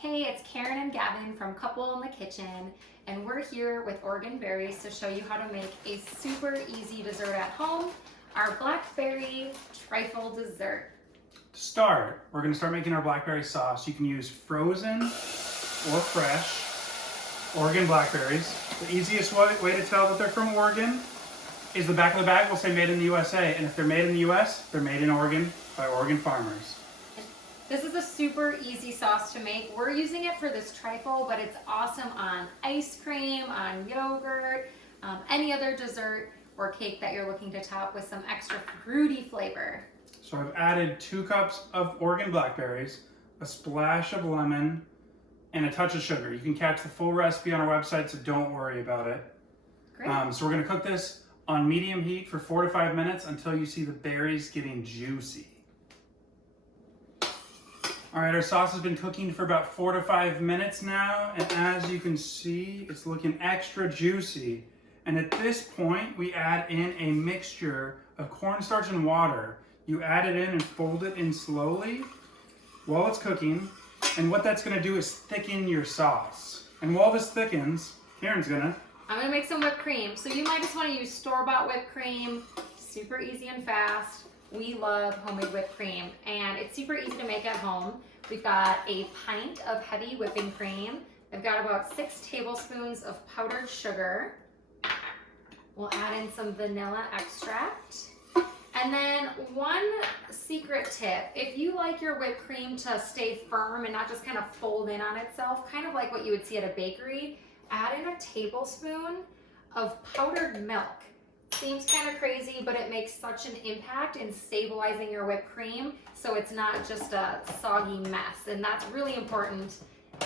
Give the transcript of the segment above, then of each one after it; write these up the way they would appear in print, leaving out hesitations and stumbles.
Hey, it's Karen and Gavin from Couple in the Kitchen, and we're here with Oregon Berries to show you how to make a super easy dessert at home, our Blackberry Trifle dessert. To start, we're going to start making our blackberry sauce. You can use frozen or fresh Oregon blackberries. The easiest way to tell that they're from Oregon is the back of the bag will say made in the USA, and if they're made in the US, they're made in Oregon by Oregon farmers. This is a super easy sauce to make. We're using it for this trifle, but it's awesome on ice cream, on yogurt, any other dessert or cake that you're looking to top with some extra fruity flavor. So I've added 2 cups of Oregon blackberries, a splash of lemon, and a touch of sugar. You can catch the full recipe on our website, so don't worry about it. Great. So we're going to cook this on medium heat for 4 to 5 minutes until you see the berries getting juicy. All right, our sauce has been cooking for about 4 to 5 minutes now, and as you can see, it's looking extra juicy. And at this point, we add in a mixture of cornstarch and water. You add it in and fold it in slowly while it's cooking, and what that's gonna do is thicken your sauce. And while this thickens, I'm gonna make some whipped cream. So you might just wanna use store-bought whipped cream, super easy and fast. We love homemade whipped cream, and it's super easy to make at home. We've got a pint of heavy whipping cream. I've got about 6 tablespoons of powdered sugar. We'll add in some vanilla extract. And then one secret tip, if you like your whipped cream to stay firm and not just kind of fold in on itself, kind of like what you would see at a bakery, add in a tablespoon of powdered milk. Seems kind of crazy, but it makes such an impact in stabilizing your whipped cream so it's not just a soggy mess, and that's really important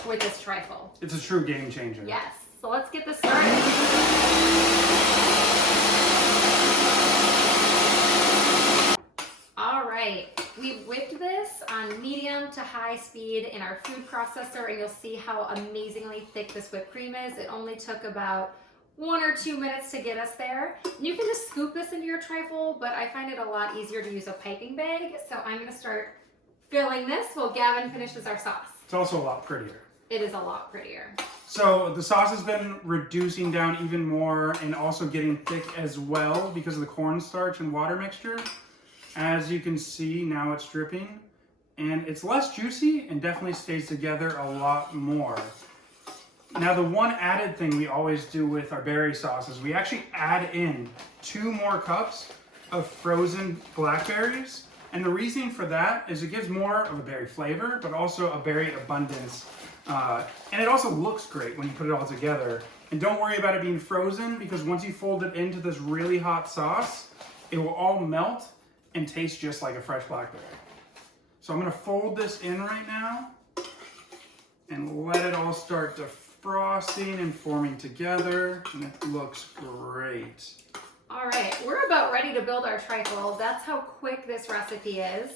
with this trifle. It's a true game changer. Yes, so let's get this started. All right, we've whipped this on medium to high speed in our food processor, and you'll see how amazingly thick this whipped cream is. It only took about 1 or 2 minutes to get us there. You can just scoop this into your trifle, but I find it a lot easier to use a piping bag. So I'm gonna start filling this while Gavin finishes our sauce. It's also a lot prettier. It is a lot prettier. So the sauce has been reducing down even more and also getting thick as well because of the cornstarch and water mixture. As you can see, now it's dripping, and it's less juicy and definitely stays together a lot more. Now, the one added thing we always do with our berry sauce is we actually add in 2 more cups of frozen blackberries. And the reason for that is it gives more of a berry flavor, but also a berry abundance. And it also looks great when you put it all together. And don't worry about it being frozen, because once you fold it into this really hot sauce, it will all melt and taste just like a fresh blackberry. So I'm gonna fold this in right now and let it all start to frosting and forming together, and it looks great. All right, we're about ready to build our trifle. That's how quick this recipe is.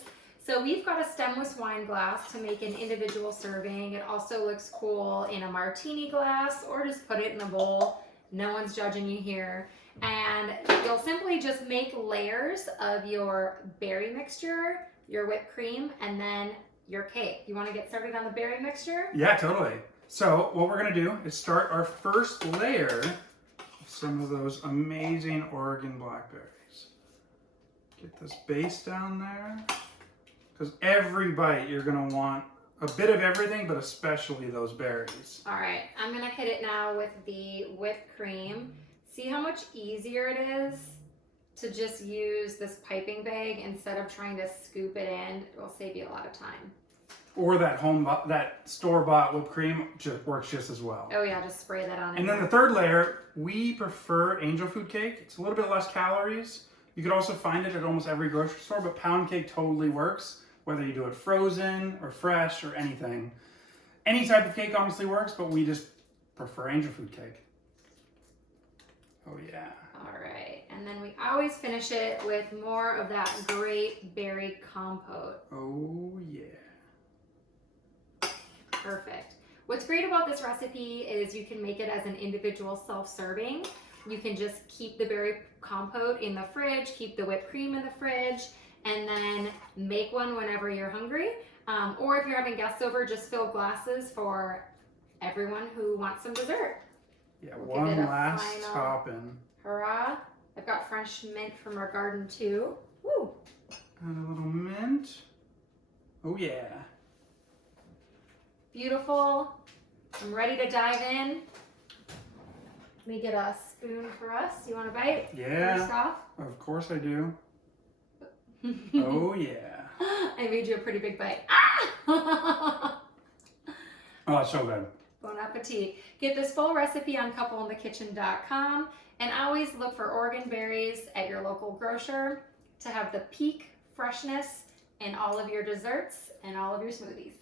So we've got a stemless wine glass to make an individual serving. It also looks cool in a martini glass, or just put it in a bowl. No one's judging you here. And you'll simply just make layers of your berry mixture, your whipped cream, and then your cake. You want to get started on the berry mixture? Yeah, totally. So what we're gonna do is start our first layer of some of those amazing Oregon blackberries. Get this base down there, because every bite you're gonna want a bit of everything, but especially those berries. All right, I'm gonna hit it now with the whipped cream. See how much easier it is to just use this piping bag instead of trying to scoop it in. It will save you a lot of time. Or that store-bought whipped cream works just as well. Oh yeah, just spray that on. And then the third layer, we prefer angel food cake. It's a little bit less calories. You could also find it at almost every grocery store, but pound cake totally works, whether you do it frozen or fresh or anything. Any type of cake honestly works, but we just prefer angel food cake. Oh yeah. All right, and then we always finish it with more of that great berry compote. Oh yeah. Perfect. What's great about this recipe is you can make it as an individual self-serving. You can just keep the berry compote in the fridge, keep the whipped cream in the fridge, and then make one whenever you're hungry. Or if you're having guests over, just fill glasses for everyone who wants some dessert. Yeah, We'll one give it a last final topping. Hurrah. I've got French mint from our garden too. Woo! And a little mint. Oh yeah. Beautiful. I'm ready to dive in. Let me get a spoon for us. You want a bite? Yeah. First off? Of course I do. Oh yeah. I made you a pretty big bite. Oh, it's so good. Bon appetit. Get this full recipe on coupleinthekitchen.com, and always look for Oregon berries at your local grocer to have the peak freshness in all of your desserts and all of your smoothies.